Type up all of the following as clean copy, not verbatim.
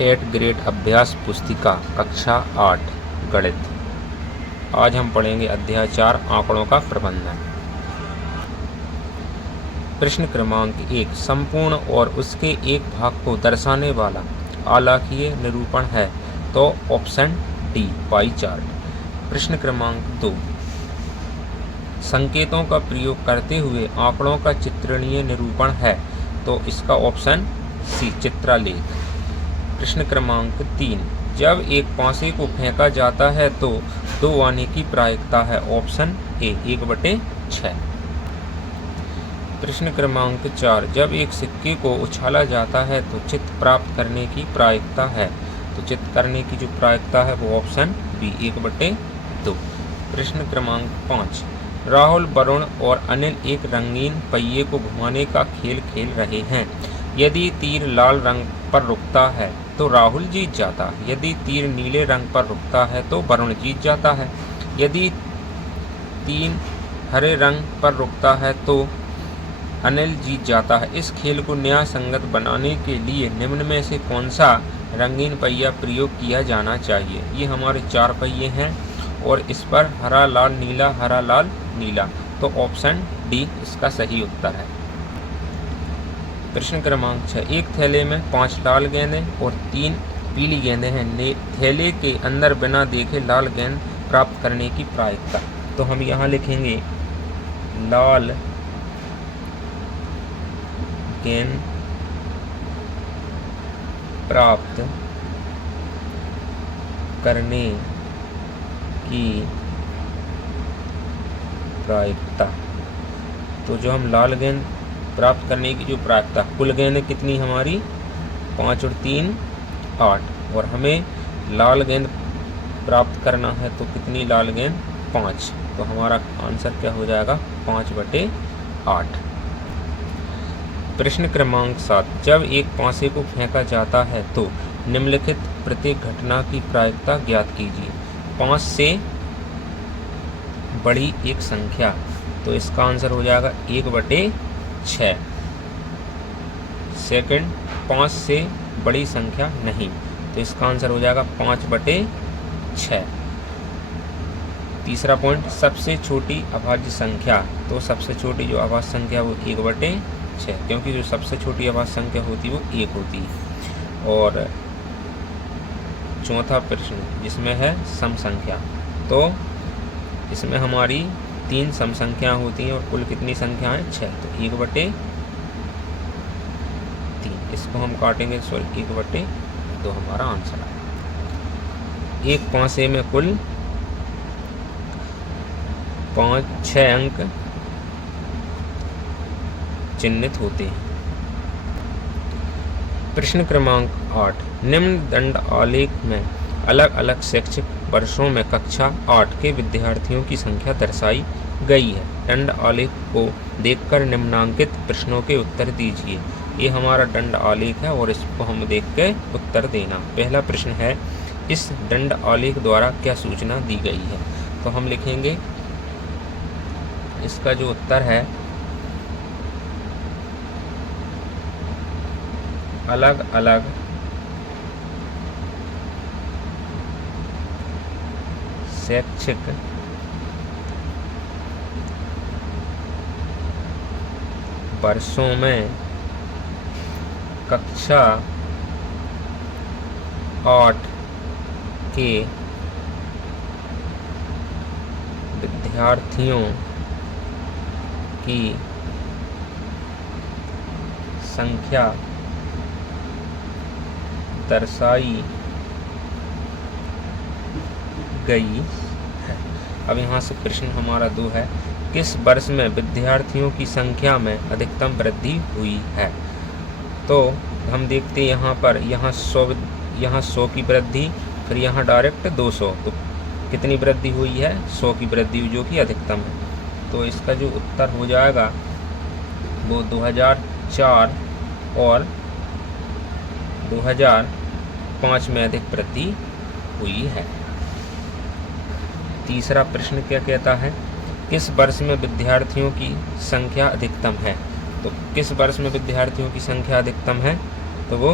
8 grade अभ्यास पुस्तिका कक्षा 8 गणित। आज हम पढ़ेंगे अध्याय 4 आंकड़ों का प्रबंधन। प्रश्न क्रमांक 1 संपूर्ण और उसके एक भाग को दर्शाने वाला आलेखीय निरूपण है, तो ऑप्शन डी पाई चार्ट। प्रश्न क्रमांक 2 संकेतों का प्रयोग करते हुए आंकड़ों का चित्रणीय निरूपण है, तो इसका ऑप्शन सी चित्रालेख। प्रश्न क्रमांक 3 जब एक पासे को फेंका जाता है तो 2 आने की प्रायिकता है, ऑप्शन ए 1/6। प्रश्न क्रमांक 4 जब एक सिक्के को उछाला जाता है तो चित्त प्राप्त करने की प्रायिकता है, तो चित्त करने की जो प्रायिकता है वो ऑप्शन बी 1/2। प्रश्न क्रमांक 5 राहुल, वरुण और अनिल एक रंगीन पहिए को घुमाने का खेल खेल रहे हैं। यदि तीर लाल रंग पर रुकता है तो राहुल जीत जाता है, यदि तीर नीले रंग पर रुकता है तो वरुण जीत जाता है, यदि तीर हरे रंग पर रुकता है तो अनिल जीत जाता है। इस खेल को न्याय संगत बनाने के लिए निम्न में से कौन सा रंगीन पहिया प्रयोग किया जाना चाहिए। ये हमारे 4 पहिए हैं और इस पर हरा लाल नीला, हरा लाल नीला, तो ऑप्शन डी इसका सही उत्तर है। प्रश्न क्रमांक 6 एक थैले में 5 लाल गेंदें और 3 पीली गेंदें हैं। थैले के अंदर बिना देखे लाल गेंद प्राप्त करने की प्रायिकता, तो हम यहाँ लिखेंगे लाल गेंद प्राप्त करने की प्रायिकता। तो जो हम लाल गेंद प्राप्त करने की जो प्रायिकता, कुल गेंदें कितनी हमारी 5 और 3 8, और हमें लाल गेंद प्राप्त करना है तो कितनी लाल गेंद 5, तो हमारा आंसर क्या हो जाएगा 5/8। प्रश्न क्रमांक 7 जब एक पासे को फेंका जाता है तो निम्नलिखित प्रत्येक घटना की प्रायिकता ज्ञात कीजिए। 5 से बड़ी एक संख्या, तो इसका आंसर हो जाएगा 1/6। सेकंड 5 से बड़ी संख्या नहीं, तो इसका आंसर हो जाएगा 5/6। तीसरा पॉइंट सबसे छोटी अभाज्य संख्या, तो सबसे छोटी जो अभाज्य संख्या वो 1/6, क्योंकि जो सबसे छोटी अभाज्य संख्या होती है वो 1 होती है। और चौथा प्रश्न जिसमें है सम संख्या, तो इसमें हमारी 3 सम संख्या होती हैं और कुल कितनी संख्या है 6, तो 1/3। इसको हम काटेंगे, सॉरी 1/2 हमारा आंसर है। एक पासे में कुल 6 अंक चिन्हित होते हैं। प्रश्न क्रमांक 8 निम्न दंड आलेख में अलग अलग शैक्षिक वर्षों में कक्षा 8 के विद्यार्थियों की संख्या दर्शाई गई है। दंड आलेख को देखकर निम्नांकित प्रश्नों के उत्तर दीजिए। ये हमारा दंड आलेख है और इसको हम देख के उत्तर देना। पहला प्रश्न है इस दंड आलेख द्वारा क्या सूचना दी गई है, तो हम लिखेंगे इसका जो उत्तर है अलग अलग शैक्षिक वर्षों में कक्षा 8 के विद्यार्थियों की संख्या दर्शाई गई है। अब यहाँ से प्रश्न हमारा 2 है किस वर्ष में विद्यार्थियों की संख्या में अधिकतम वृद्धि हुई है। तो हम देखते हैं यहाँ पर यहाँ 100 की वृद्धि, फिर यहाँ डायरेक्ट 200, तो कितनी वृद्धि हुई है 100 की वृद्धि जो कि अधिकतम है। तो इसका जो उत्तर हो जाएगा वो 2004 और 2005 में अधिक वृद्धि हुई है। तीसरा प्रश्न क्या कहता है किस वर्ष में विद्यार्थियों की संख्या अधिकतम है। तो किस वर्ष में विद्यार्थियों की संख्या अधिकतम है, तो वो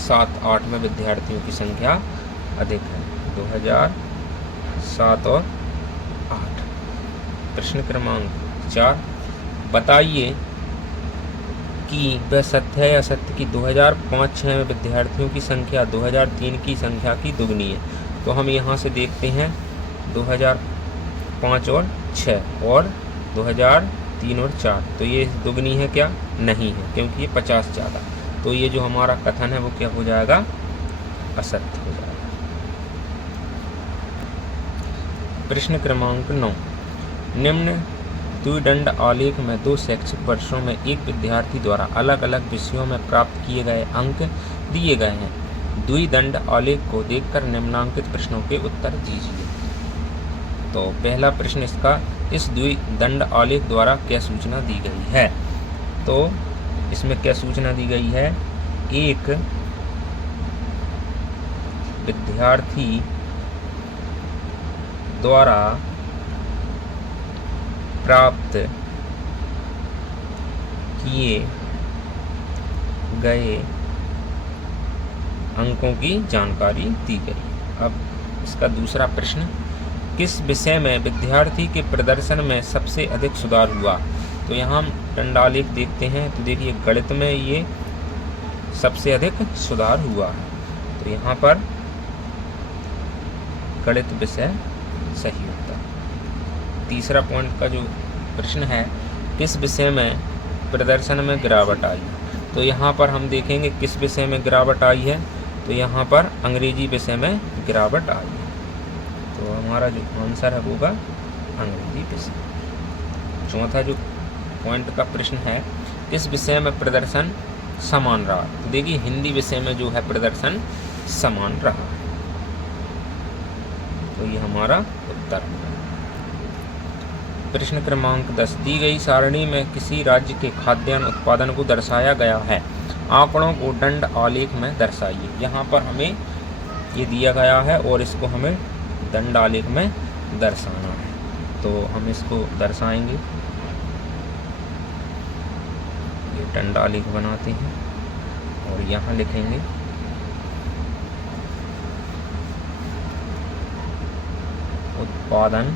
2007-8 में विद्यार्थियों की संख्या अधिक है। 2007 और 8। प्रश्न क्रमांक 4, बताइए कि वह सत्य है या असत्य कि 2005-6 में विद्यार्थियों की संख्या 2003 की संख्या की दुगनी है। तो हम यहाँ से देखते हैं 2005 और 6 और 2003 और 4, तो ये दुगनी है क्या? नहीं है, क्योंकि ये 50 ज़्यादा। तो ये जो हमारा कथन है वो क्या हो जाएगा? असत्य हो जाएगा। प्रश्न क्रमांक 9, निम्न द्विदंड आलेख में 2 शैक्षिक वर्षों में एक विद्यार्थी द्वारा अलग अलग विषयों में प्राप्त किए गए अंक दिए गए हैं। द्विदंड आलेख को देखकर निम्नांकित प्रश्नों के उत्तर दीजिए। तो पहला प्रश्न इसका, इस द्विदंड आलेख द्वारा क्या सूचना दी गई है? तो इसमें क्या सूचना दी गई है? एक विद्यार्थी द्वारा प्राप्त किए गए अंकों की जानकारी दी गई। अब इसका दूसरा प्रश्न, किस विषय में विद्यार्थी के प्रदर्शन में सबसे अधिक सुधार हुआ? तो यहाँ हम दंडालेख देखते हैं, तो देखिए गणित में ये सबसे अधिक सुधार हुआ है, तो यहाँ पर गणित विषय सही होता है। तीसरा पॉइंट का जो प्रश्न है, किस विषय में प्रदर्शन में गिरावट आई? तो यहाँ पर हम देखेंगे किस विषय में गिरावट आई है, तो यहाँ पर अंग्रेजी विषय में गिरावट आई है। तो हमारा जो आंसर है वो होगा अंग्रेजी विषय। चौथा जो पॉइंट का प्रश्न है, किस विषय में प्रदर्शन समान रहा? तो देखिए हिंदी विषय में जो है प्रदर्शन समान रहा, तो ये हमारा उत्तर है। प्रश्न क्रमांक 10, दी गई सारणी में किसी राज्य के खाद्यान्न उत्पादन को दर्शाया गया है, आंकड़ों को दंड आलेख में दर्शाइए। यहाँ पर हमें ये दिया गया है और इसको हमें दंड आलेख में दर्शाना है, तो हम इसको दर्शाएंगे। ये दंड आलेख बनाते हैं और यहाँ लिखेंगे उत्पादन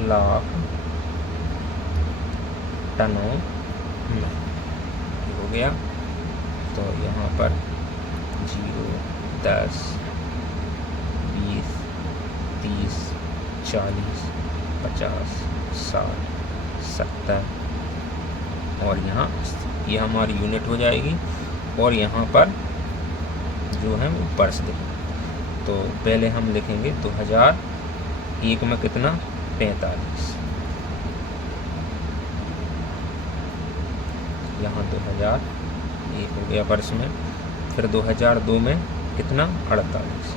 लाख टनों में, हो गया। तो यहाँ पर 0, 10, 20, 30, 40, 50, 60, 70 और यहाँ ये हमारी यूनिट हो जाएगी। और यहाँ पर जो है वो वर्ष देखें, तो पहले हम लिखेंगे 2001 में कितना? 45। यहाँ 2001 हो गया वर्ष में। फिर 2002 में कितना? 48।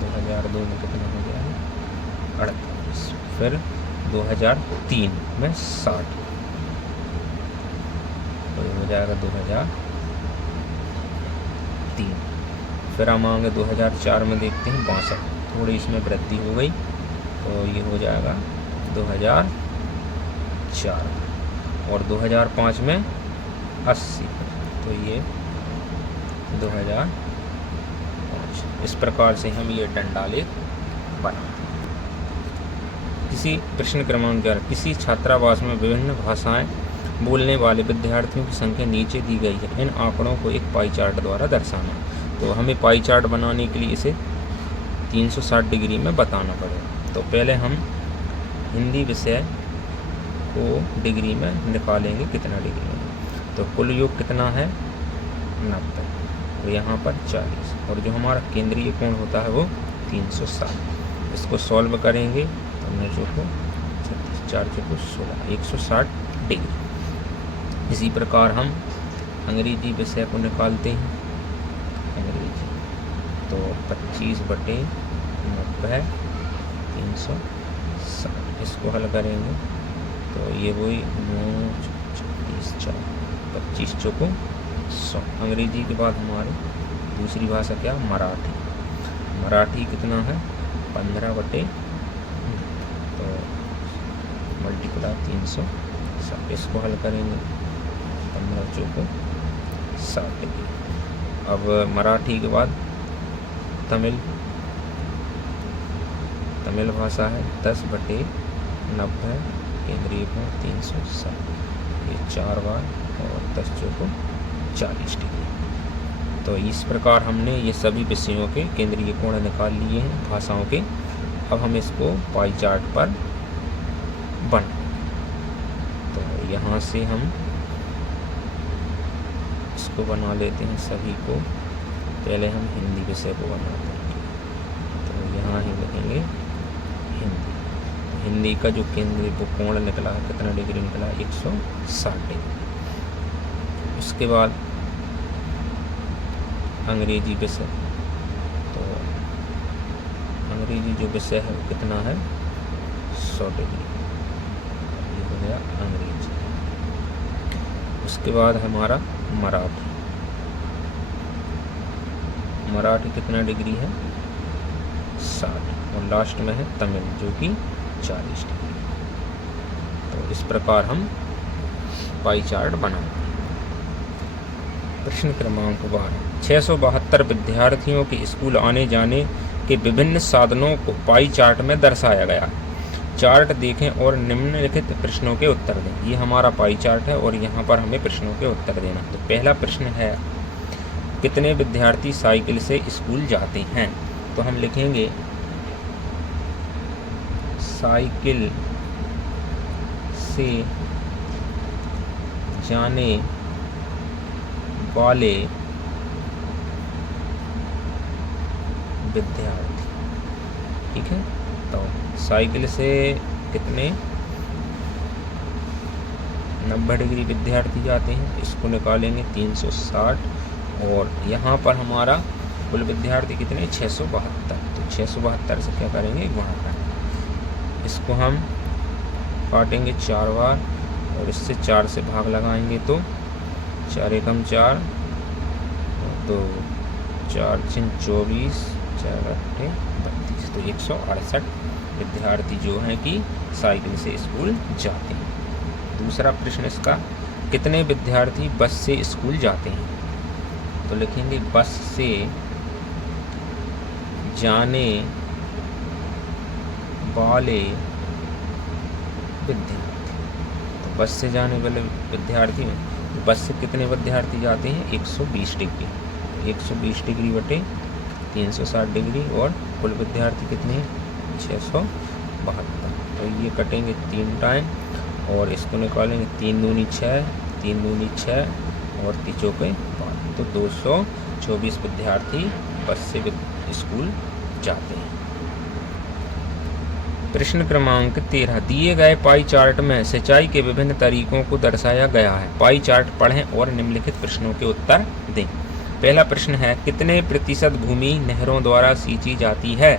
2002 में कितना हो गया? 48। फिर 2003 में 60, तो ये हो जाएगा 2003। फिर हम आएंगे 2004 में, देखते हैं 62, थोड़ी इसमें वृद्धि हो गई, तो ये हो जाएगा 2004। और 2005 में 80, तो ये 2005। इस प्रकार से हम ये दंडालेख बनाते हैं। किसी प्रश्न क्रमांक 11, किसी छात्रावास में विभिन्न भाषाएं बोलने वाले विद्यार्थियों की संख्या नीचे दी गई है, इन आंकड़ों को एक पाई चार्ट द्वारा दर्शाना। तो हमें पाई चार्ट बनाने के लिए इसे 360 डिग्री में बताना पड़ेगा। तो पहले हम हिंदी विषय को डिग्री में निकालेंगे, कितना डिग्री में, तो कुल योग कितना है? 90, और यहाँ पर 40, और जो हमारा केंद्रीय कोण होता है वो 360। इसको सॉल्व करेंगे तो 9 चौको 36, 4 चौको 16, 160 डिग्री। इसी प्रकार हम अंग्रेजी विषय को निकालते हैं। अंग्रेजी तो 25/90 360, इसको हल करेंगे तो ये वही 9, 36, 4, 25 चौको 100। अंग्रेजी के बाद हमारी दूसरी भाषा क्या? मराठी। मराठी कितना है? 15/, तो मल्टीप्लाई 360। 60। इसको हल करेंगे 15 चौको 60 डिग्री। अब मराठी के बाद तमिल भाषा है 10/90 केंद्रीय कोण 360, ये 4 बार और 10 चौको 40 डिग्री। तो इस प्रकार हमने ये सभी विषयों के केंद्रीय कोण निकाल लिए हैं भाषाओं के। अब हम इसको पाई चार्ट पर बनाएंगे। तो यहाँ से हम इसको बना लेते हैं सभी को। पहले हम हिंदी विषय को बनाते हैं, तो यहाँ ही लिखेंगे हिंदी। हिंदी का जो केंद्रीय कोण निकला है कितना डिग्री निकला, 160 डिग्री। उसके बाद अंग्रेजी विषय, तो अंग्रेजी जो विषय है वो कितना है 100 डिग्री, ये हो गया अंग्रेजी। उसके बाद हमारा मराठी कितना डिग्री है 60, और लास्ट में है तमिल जो कि 40 डिग्री। तो इस प्रकार हम पाई चार्ट बनाएंगे। प्रश्न क्रमांक 12, 672 विद्यार्थियों के स्कूल आने जाने के विभिन्न साधनों को पाई चार्ट में दर्शाया गया है। चार्ट देखें और निम्नलिखित प्रश्नों के उत्तर दें। ये हमारा पाई चार्ट है और यहाँ पर हमें प्रश्नों के उत्तर देना। तो पहला प्रश्न है, कितने विद्यार्थी साइकिल से स्कूल जाते हैं? तो हम लिखेंगे साइकिल से जाने वाले विद्यार्थी, ठीक है। तो साइकिल से कितने 90 डिग्री विद्यार्थी जाते हैं, इसको निकालेंगे 360, और यहाँ पर हमारा कुल विद्यार्थी कितने 672। तो 672 से क्या करेंगे गुणा करेंगे, इसको हम काटेंगे 4 बार और इससे 4 से भाग लगाएंगे तो 4 एकम 4, तो 4 6 24, 4 8 32, तो 168 विद्यार्थी जो हैं कि साइकिल से स्कूल जाते हैं। दूसरा प्रश्न इसका, कितने विद्यार्थी बस से स्कूल जाते हैं? तो लिखेंगे बस से जाने वाले विद्यार्थी। तो बस से जाने वाले विद्यार्थी में बस से कितने विद्यार्थी जाते हैं 120 डिग्री, 120 डिग्री बटे 360 डिग्री, और कुल विद्यार्थी कितने 672। तो ये कटेंगे 3 टाइम और इसको निकालेंगे 3 दूनी 6, 3 दूनी 6 और 3 चौके 5, तो 224 विद्यार्थी बस से स्कूल जाते हैं। प्रश्न क्रमांक 13, दिए गए पाई चार्ट में सिंचाई के विभिन्न तरीकों को दर्शाया गया है। पाई चार्ट पढ़ें और निम्नलिखित प्रश्नों के उत्तर दें। पहला प्रश्न है, कितने प्रतिशत भूमि नहरों द्वारा सींची जाती है?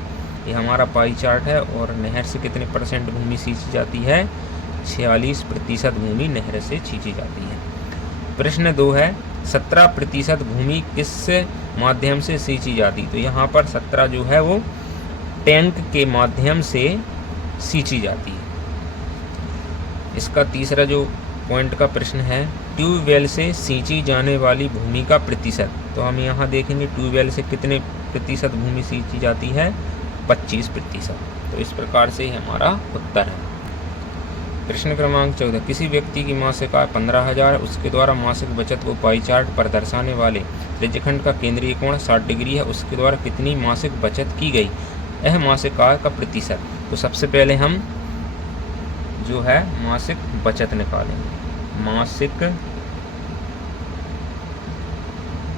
ये हमारा पाई चार्ट है, और नहर से कितने परसेंट भूमि सींची जाती है 46% भूमि नहर से सींची जाती है। प्रश्न 2 है, 17% भूमि किस माध्यम से सींची जाती? तो यहाँ पर 17 जो है वो टैंक के माध्यम से सींची जाती है। इसका तीसरा जो पॉइंट का प्रश्न है, ट्यूबवेल से सींची जाने वाली भूमि का प्रतिशत। तो हम यहाँ देखेंगे ट्यूबवेल से कितने प्रतिशत भूमि सींची जाती है 25%। तो इस प्रकार से हमारा उत्तर है। प्रश्न क्रमांक 14, किसी व्यक्ति की मासिक आय 15,000, उसके द्वारा मासिक बचत को पाई चार्ट पर दर्शाने वाले त्रिज्यखंड का केंद्रीय कोण 60 डिग्री है, उसके द्वारा कितनी मासिक बचत की गई? यह मासिक आय का प्रतिशत। तो सबसे पहले हम जो है मासिक बचत निकालेंगे।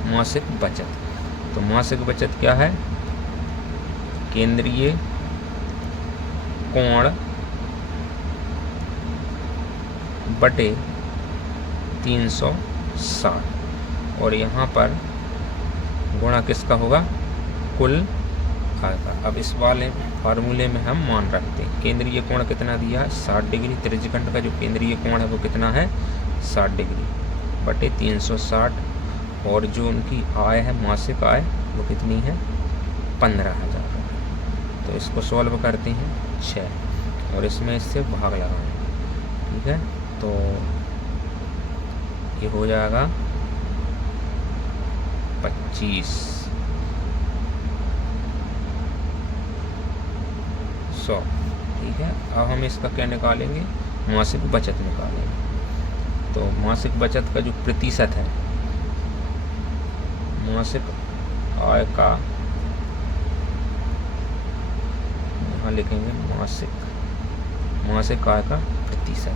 मासिक बचत, तो मासिक बचत क्या है, केंद्रीय कोण बटे 360, और यहाँ पर गुणा किसका होगा कुल आय का। अब इस वाले फार्मूले में हम मान रखते हैं, केंद्रीय कोण कितना दिया है 60 डिग्री, त्रिज्यखंड का जो केंद्रीय कोण है वो कितना है 60 डिग्री बटे 360, और जो उनकी आय है मासिक आय वो कितनी है 15,000। तो इसको सॉल्व करते हैं 6 और इसमें इससे भाग लगाएंगे, ठीक है। तो ये हो जाएगा 2500। ठीक है, अब हम इसका क्या निकालेंगे, मासिक बचत निकालेंगे। तो मासिक बचत का जो प्रतिशत है, मासिक आय का, यहाँ लिखेंगे मासिक आय का प्रतिशत।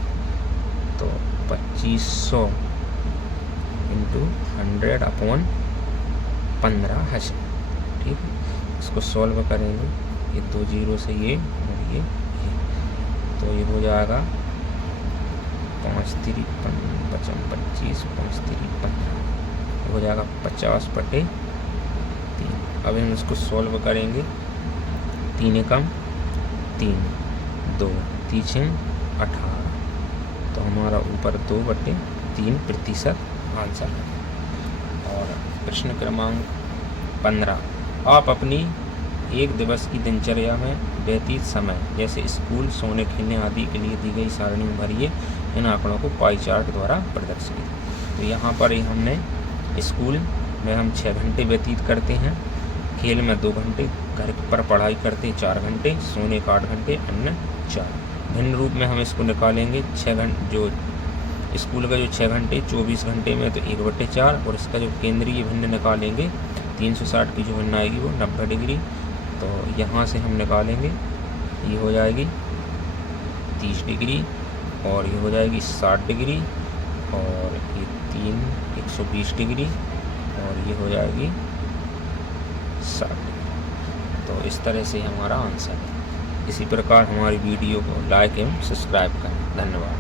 तो 2500 इंटू 100/15 है। ठीक है, इसको सॉल्व करेंगे, ये 2 जीरो से ये और ये, तो ये हो जाएगा 5 3 55 25 5 3 15, हो जाएगा 50/3। अब हम इसको सॉल्व करेंगे, 3 एकम 3, 2 3 18, तो हमारा ऊपर 2/3% आंसर है। और प्रश्न क्रमांक 15, आप अपनी एक दिवस की दिनचर्या में व्यतीत समय जैसे स्कूल, सोने, खेलने आदि के लिए दी गई सारणी में भरिए। इन आंकड़ों को पाई चार्ट द्वारा प्रदर्शित। तो यहाँ पर ही हमने स्कूल में हम 6 घंटे व्यतीत करते हैं, खेल में 2 घंटे, घर पर पढ़ाई करते 4 घंटे, सोने का 8 घंटे, अन्य 4। भिन्न रूप में हम इसको निकालेंगे, 6 घंटे जो स्कूल का जो 6 घंटे 24 घंटे में, तो 1/4, और इसका जो केंद्रीय भिन्न निकालेंगे 360 की जो भिन्न आएगी वो 90 डिग्री। तो यहाँ से हम निकालेंगे, ये हो जाएगी 30 डिग्री, और ये हो जाएगी 60 डिग्री, और ये 120 डिग्री, और ये हो जाएगी 60 डिग्री। तो इस तरह से हमारा आंसर है। इसी प्रकार हमारी वीडियो को लाइक एवं सब्सक्राइब करें। धन्यवाद।